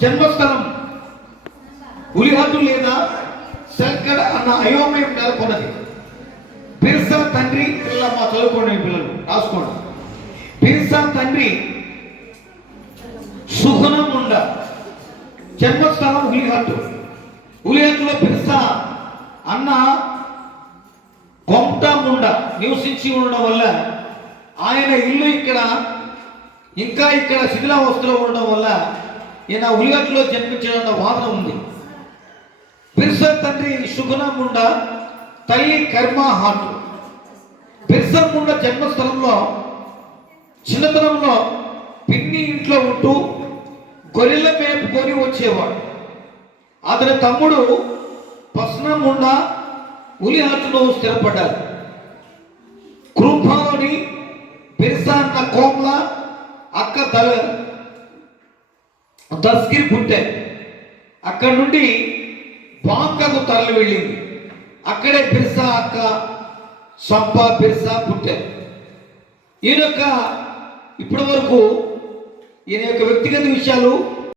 జన్మస్థలం ఉలిహట్టు లేదా శంకర్ అన్న అయోమయం నెలకొన్నది. బిర్సా తండ్రి పిల్ల మా చదువుకోండి పిల్లలు రాసుకోండి. బిర్సా తండ్రి సుగుణముండ, జన్మస్థలం ఉలిహట్టు. ఉలిహట్టులో బిర్సా అన్న కొంటముండ నివసించి ఉండడం వల్ల ఆయన ఇల్లు ఇక్కడ శిథిలావస్థలో ఉండడం వల్ల ఈయన ఉలిహట్టులో జన్మించిన వాదన ఉంది. బిర్సా తండ్రి సుగుణముండ, తల్లి కర్మహాటు. బిర్సా ముండ జన్మస్థలంలో చిన్నతనంలో పిన్ని ఇంట్లో ఉంటూ గొర్రెల మేపుకొని వచ్చేవాడు. అతని తమ్ముడు పస్నముండ ఉలిహట్టులో స్థిరపడ్డారు. కృంభాలోని బిర్సా అన్న కోమ్ల అక్క దస్గిరి పుట్టారు. అక్కడి నుండి బాంకకు తరలి వెళ్ళింది. అక్కడే బిర్సా అక్క సంపా బిర్సా పుట్టారు. ఇప్పటి వరకు ఈయన యొక్క వ్యక్తిగత విషయాలు